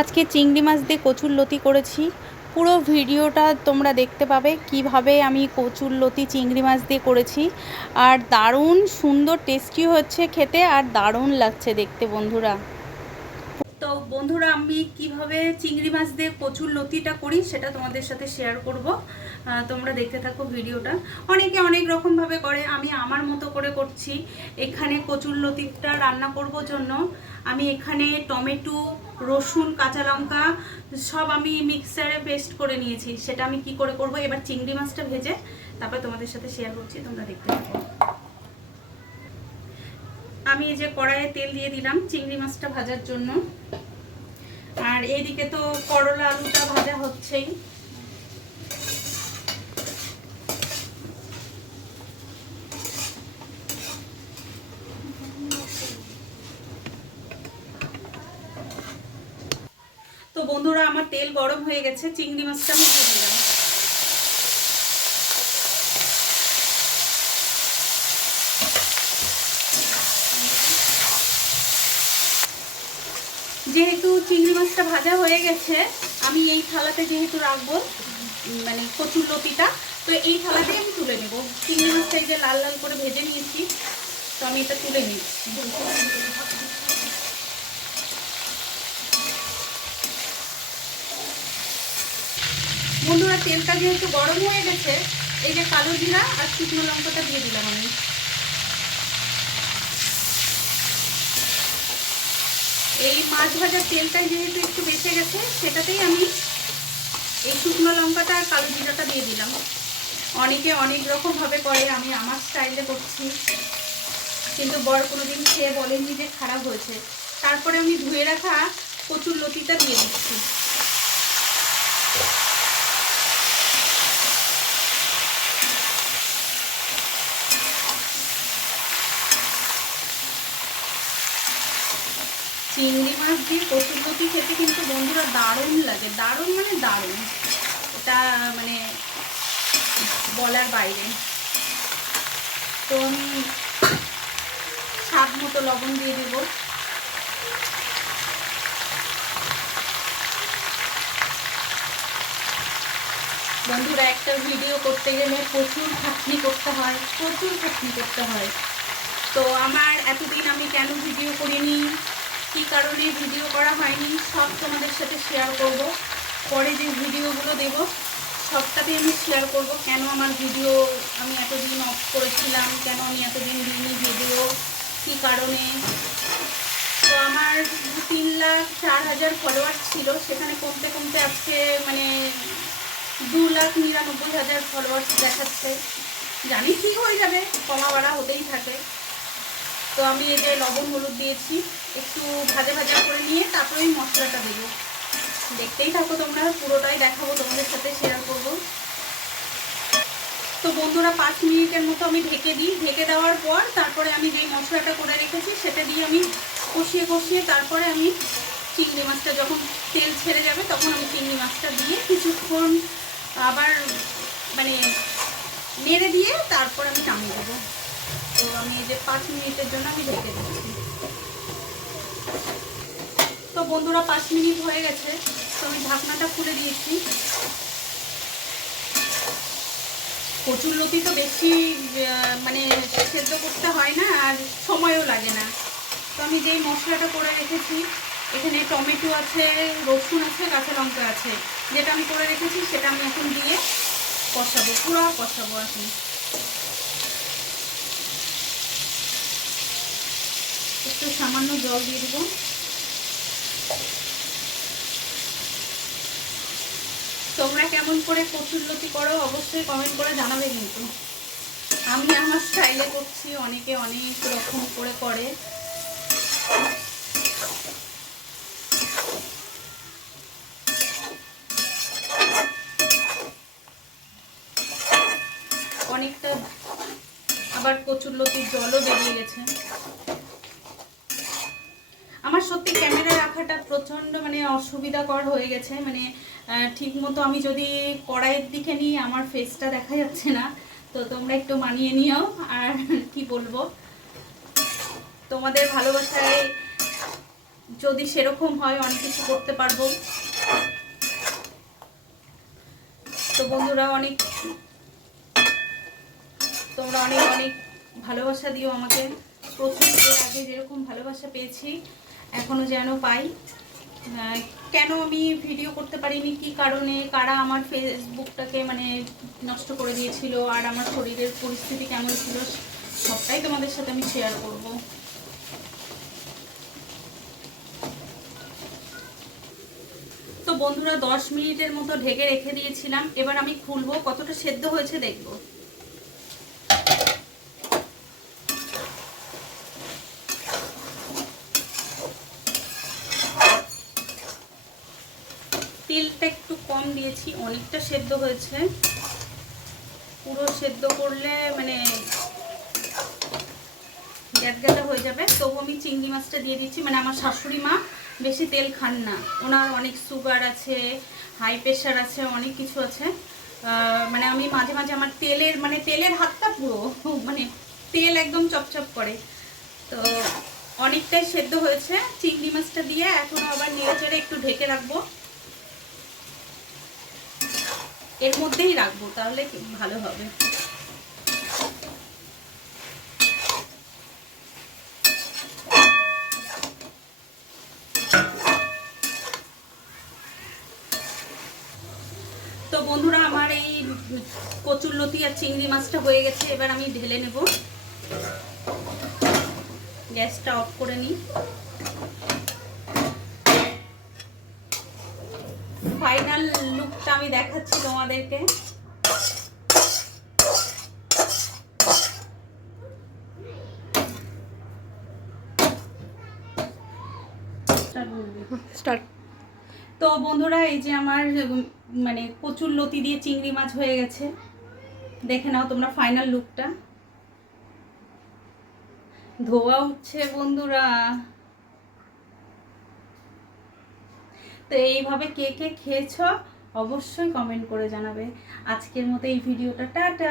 আজকে চিংড়ি মাছ দিয়ে কচুরলতি করেছি। পুরো ভিডিওটা তোমরা দেখতে পাবে কিভাবে আমি কচুরলতি চিংড়ি মাছ দিয়ে করেছি। আর দারুণ সুন্দর টেস্টি হচ্ছে খেতে, আর দারুণ লাগছে দেখতে বন্ধুরা। তো বন্ধুরা, আমি কিভাবে চিংড়ি মাছ দিয়ে কচুরলতিটা করি সেটা তোমাদের সাথে শেয়ার করব। তোমরা দেখতে থাকো ভিডিওটা। অনেকে অনেক রকমভাবে করে, আমি আমার মতো করে করছি। এখানে কচুরলতিটা রান্না করব জন্য আমি এখানে টমেটো, রসুন, কাঁচা লঙ্কা সব আমি মিক্সারে পেস্ট করে নিয়েছি। সেটা আমি কি করে করব, এবার চিংড়ি মাছটা ভেজে তারপর তোমাদের সাথে শেয়ার করছি, তোমরা দেখতে থাকো। আমি এই যে কড়াইয়ে তেল দিয়ে দিলাম চিংড়ি মাছটা ভাজার জন্য। আর এইদিকে তো করলা আলুটা ভাজা হচ্ছেই। তো বন্ধুরা, আমার তেল গরম হয়ে গেছে, চিংড়ি মাছটা আমি দিয়ে দিলাম। যেহেতু চিংড়ি মাছটা ভাজা হয়ে গেছে, আমি এই থালাতে যেহেতু রাখবো মানে কচুরলতিটা, তো এই থালাতেই আমি তুলে নেব। চিংড়ি মাছটা এই যে লাল লাল করে ভেজে নিয়েছি, তো আমি এটা তুলে নিচ্ছি। বন্ধুরা, তেলটা যেহেতু গরম হয়ে গেছে, এই যে কালো জিরা আর শুকনো লঙ্কাটা দিয়ে দিলাম আমি। এই মাছ ভাজার তেলটা যেহেতু একটু বেঁচে গেছে, সেটাতেই আমি এই শুকনো লঙ্কাটা আর কালো জিরাটা দিয়ে দিলাম। অনেকে অনেক রকমভাবে করে, আমি আমার স্টাইলে করছি, কিন্তু বর কোনোদিন খেয়ে বলেননি যে খারাপ হয়েছে। তারপরে আমি ধুয়ে রাখা কচুরলতিটা দিয়ে দিচ্ছি। চিংড়ি মাছ দিয়ে কচুরলতি খেতে কিন্তু বন্ধুরা দারুণ লাগে, দারুণ মানে দারুণ। এটা মানে বলার বাইরে। তো আমি স্বাদ মতো লবণ দিয়ে দেবো। বন্ধুরা, একটা ভিডিও করতে গেলে প্রচুর খাটনি করতে হয়, প্রচুর খাটনি করতে হয়। তো আমার এতদিন আমি কেন ভিডিও করিনি, কী কারণে ভিডিও করা হয়নি, সব তোমাদের সাথে শেয়ার করব। পরে যে ভিডিওগুলো দেব সবটাতে আমি শেয়ার করব, কেন আমার ভিডিও আমি এতদিন অফ করেছিলাম, কেন আমি এতদিন দিইনি ভিডিও, কী কারণে। তো আমার 3,04,000 ফলোয়ার্স ছিল, সেখানে কমতে কমতে আজকে মানে 2,99,000 ফলোয়ার্স দেখাচ্ছে। জানি ঠিক হয়ে যাবে, কমা বাড়া হতেই থাকে। তো আমি এই যে লবণ হলুদ দিয়েছি, একটু ভাজা ভাজা করে নিয়ে তারপরে এই মশলাটা দেবো। দেখতেই থাকো তোমরা, পুরোটাই দেখাবো, তোমাদের সাথে শেয়ার করব। তো বন্ধুরা, 5 মিনিটের মতো আমি ঢেকে দিই। ঢেকে দেওয়ার পর তারপরে আমি যেই মশলাটা করে রেখেছি সেটা দিয়ে আমি কষিয়ে কষিয়ে তারপরে আমি চিংড়ি মাছটা যখন তেল ছেড়ে যাবে তখন আমি চিংড়ি মাছটা দিয়ে কিছুক্ষণ আবার মানে নেড়ে দিয়ে তারপর আমি নামিয়ে দেবো। তো আমি এই যে 5 মিনিটের জন্য আমি ঢেকে দিচ্ছি। তো বন্ধুরা, 5 মিনিট হয়ে গেছে, তো আমি ঢাকনাটা খুলে দিয়েছি। কচুরলতি তো বেশি মানে সেদ্ধ করতে হয় না, আর সময়ও লাগে না। তো আমি যেই মশলাটা করে রেখেছি, এখানে টমেটো আছে, রসুন আছে, কাঁচা লঙ্কা আছে, যেটা আমি করে রেখেছি সেটা আমি এখন দিয়ে কষাবো, পুরো কষাবো। এখন একটু সামান্য জল দিয়ে দেবো। তোমরা কেমন করে কচুরলতি করো অবশ্যই কমেন্ট করে জানাবে। কিন্তু আমি আমার স্টাইলে করছি, অনেকে অনেক রকম করে করে। অনেকটা আবার কচুরলতির জলও বেরিয়ে গেছে। আমার সত্যি ক্যামেরা রাখাটা প্রচণ্ড মানে অসুবিধাকর হয়ে গেছে। মানে ঠিক মতো আমি যদি কড়াইয়ের দিকে নিই আমার ফেসটা দেখা যাচ্ছে না। তো তোমরা একটু মানিয়ে নিও। আর কি বলবো, তোমাদের ভালোবাসায় যদি সেরকম হয় অনেক কিছু করতে পারবো। তো বন্ধুরা তোমরা অনেক অনেক ভালোবাসা দিও আমাকে। প্রথম এর আগে যেরকম ভালোবাসা পেয়েছি এখনও যেন পাই। কেন আমি ভিডিও করতে পারিনি, কি কারণে, কারা আমার ফেসবুকটাকে মানে নষ্ট করে দিয়েছিল, আর আমার শরীরের পরিস্থিতি কেমন ছিল, সবটাই তোমাদের সাথে আমি শেয়ার করব। তো বন্ধুরা 10 মিনিটের মতো ঢেকে রেখে দিয়েছিলাম। এবার আমি খুলবো, কতটা সেদ্ধ হয়েছে দেখব। তেলটা একটু কম দিয়েছি, অনেকটা সেদ্ধ হয়েছে। পুরো সেদ্ধ করলে মানে গ্যাদগ্যাদা হয়ে যাবে। তবু আমি চিংড়ি মাছটা দিয়ে দিচ্ছি। মানে আমার শাশুড়ি মা বেশি তেল খান না, ওনার অনেক সুগার আছে, হাই প্রেশার আছে, অনেক কিছু আছে। মানে আমি মাঝে মাঝে আমার তেলের হাতটা পুরো মানে তেল একদম চপচপ করে। তো অনেকটাই সেদ্ধ হয়েছে চিংড়ি মাছটা দিয়ে। এখন আবার নেড়েচেড়ে একটু ঢেকে রাখবো, এর মধ্যেই রাখবো, তাহলে ভালো হবে। তো বন্ধুরা আমার এই কচুরলতি আর চিংড়ি মাছটা হয়ে গেছে। এবার আমি ঢেলে নেব। গ্যাসটা অফ করে নিই। ফাইনাল লুকটা আমি দেখাচ্ছি তোমাদেরকে। স্টার্ট। তো বন্ধুরা এই যে আমার মানে কচুরলতি দিয়ে চিংড়ি মাছ হয়ে গেছে। দেখে নাও তোমরা ফাইনাল লুকটা। ধোয়া উঠছে বন্ধুরা। তো এইভাবে কে কে খেয়েছো অবশ্যই কমেন্ট করে জানাবে। আজকের মতো এই ভিডিওটা টাটা।